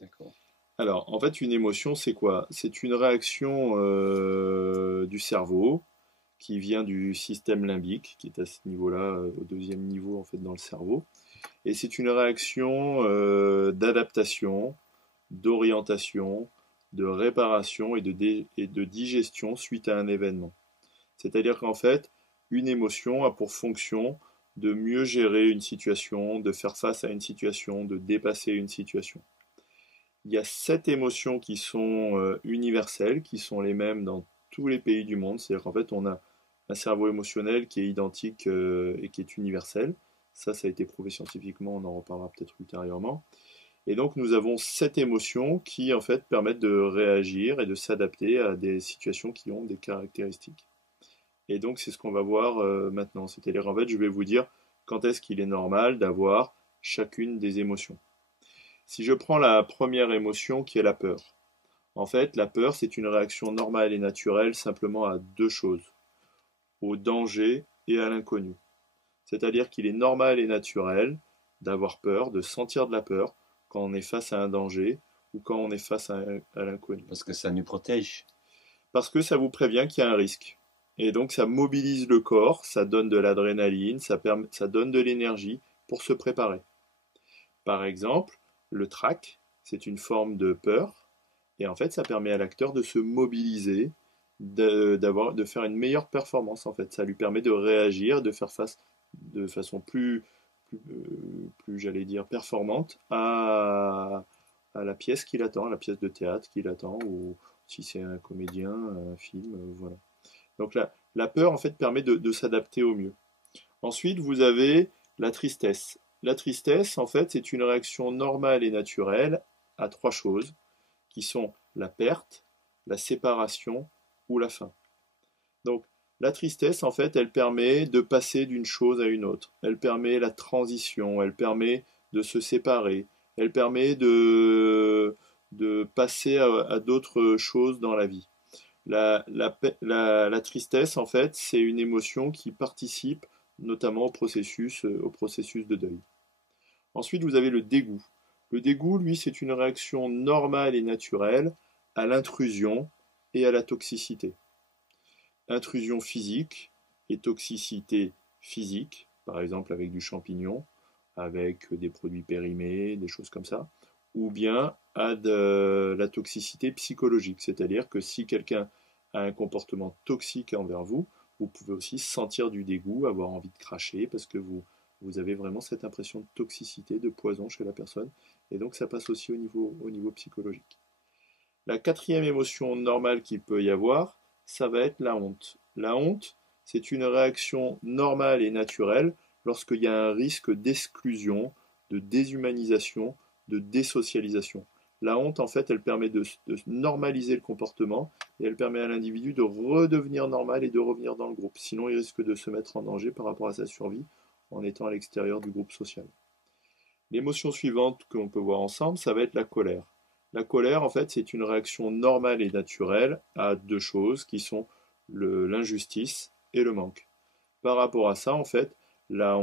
D'accord. Alors, en fait, une émotion, c'est quoi? C'est une réaction du cerveau qui vient du système limbique, qui est à ce niveau-là, au deuxième niveau en fait dans le cerveau. Et c'est une réaction d'adaptation, d'orientation, de réparation et de digestion suite à un événement. C'est-à-dire qu'en fait, une émotion a pour fonction de mieux gérer une situation, de faire face à une situation, de dépasser une situation. Il y a 7 émotions qui sont universelles, qui sont les mêmes dans tous les pays du monde. C'est-à-dire qu'en fait, on a un cerveau émotionnel qui est identique et qui est universel. Ça a été prouvé scientifiquement, on en reparlera peut-être ultérieurement. Et donc, nous avons 7 émotions qui, en fait, permettent de réagir et de s'adapter à des situations qui ont des caractéristiques. Et donc, c'est ce qu'on va voir maintenant. C'est-à-dire, en fait, je vais vous dire quand est-ce qu'il est normal d'avoir chacune des émotions. Si je prends la première émotion qui est la peur, en fait, la peur, c'est une réaction normale et naturelle simplement à deux choses, au danger et à l'inconnu. C'est-à-dire qu'il est normal et naturel d'avoir peur, de sentir de la peur quand on est face à un danger ou quand on est face à l'inconnu. Parce que ça nous protège. Parce que ça vous prévient qu'il y a un risque. Et donc ça mobilise le corps, ça donne de l'adrénaline, ça donne de l'énergie pour se préparer. Par exemple, le trac, c'est une forme de peur, et en fait ça permet à l'acteur de se mobiliser, de faire une meilleure performance en fait. Ça lui permet de réagir, de faire face de façon plus j'allais dire, performante à la pièce qu'il attend, à la pièce de théâtre qu'il attend, ou si c'est un comédien, un film, voilà. Donc la peur en fait permet de s'adapter au mieux. Ensuite, vous avez la tristesse. La tristesse, en fait, c'est une réaction normale et naturelle à trois choses, qui sont la perte, la séparation ou la faim. Donc, la tristesse, en fait, elle permet de passer d'une chose à une autre. Elle permet la transition, elle permet de se séparer, elle permet de passer à d'autres choses dans la vie. La tristesse, en fait, c'est une émotion qui participe notamment au processus de deuil. Ensuite, vous avez le dégoût. Le dégoût, lui, c'est une réaction normale et naturelle à l'intrusion et à la toxicité. Intrusion physique et toxicité physique, par exemple avec du champignon, avec des produits périmés, des choses comme ça, ou bien à de la toxicité psychologique, c'est-à-dire que si quelqu'un a un comportement toxique envers vous, vous pouvez aussi sentir du dégoût, avoir envie de cracher, parce que vous avez vraiment cette impression de toxicité, de poison chez la personne, et donc ça passe aussi au niveau psychologique. La quatrième émotion normale qu'il peut y avoir, ça va être la honte. La honte, c'est une réaction normale et naturelle lorsqu'il y a un risque d'exclusion, de déshumanisation, de désocialisation. La honte, en fait, elle permet de normaliser le comportement et elle permet à l'individu de redevenir normal et de revenir dans le groupe. Sinon, il risque de se mettre en danger par rapport à sa survie en étant à l'extérieur du groupe social. L'émotion suivante que l'on peut voir ensemble, ça va être la colère. La colère, en fait, c'est une réaction normale et naturelle à deux choses qui sont l'injustice et le manque. Par rapport à ça, en fait, la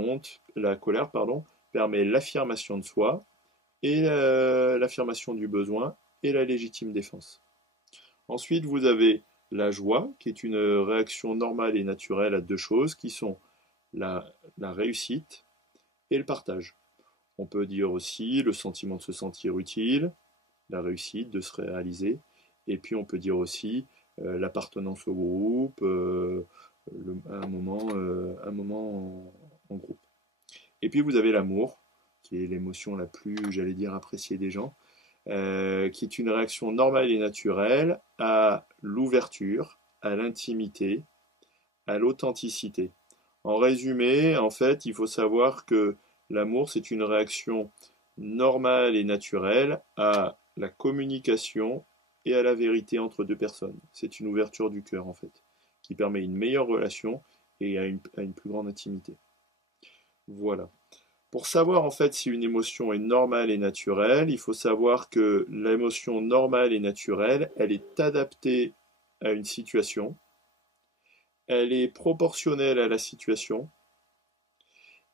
colère, pardon, permet l'affirmation de soi et l'affirmation du besoin et la légitime défense. Ensuite, vous avez la joie, qui est une réaction normale et naturelle à deux choses qui sont la, la réussite et le partage. On peut dire aussi le sentiment de se sentir utile, la réussite, de se réaliser. Et puis on peut dire aussi l'appartenance au groupe, un moment en groupe. Et puis vous avez l'amour, qui est l'émotion la plus, j'allais dire, appréciée des gens, qui est une réaction normale et naturelle à l'ouverture, à l'intimité, à l'authenticité. En résumé, en fait, il faut savoir que l'amour, c'est une réaction normale et naturelle à la communication et à la vérité entre deux personnes. C'est une ouverture du cœur, en fait, qui permet une meilleure relation et à une plus grande intimité. Voilà. Pour savoir en fait si une émotion est normale et naturelle, il faut savoir que l'émotion normale et naturelle, elle est adaptée à une situation, elle est proportionnelle à la situation.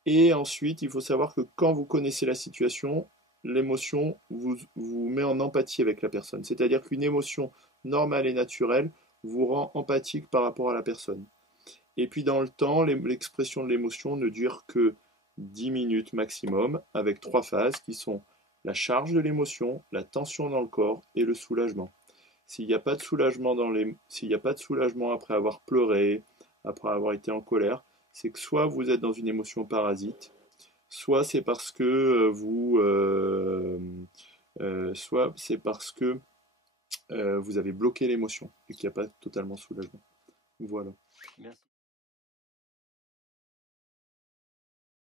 Et ensuite, il faut savoir que quand vous connaissez la situation, l'émotion vous met en empathie avec la personne. C'est-à-dire qu'une émotion normale et naturelle vous rend empathique par rapport à la personne. Et puis dans le temps, l'expression de l'émotion ne dure que 10 minutes maximum, avec trois phases qui sont la charge de l'émotion, la tension dans le corps et le soulagement. S'il n'y a pas de soulagement s'il n'y a pas de soulagement après avoir pleuré, après avoir été en colère, c'est que soit vous êtes dans une émotion parasite, soit c'est parce que soit c'est parce que vous avez bloqué l'émotion et qu'il n'y a pas totalement de soulagement. Voilà. Merci.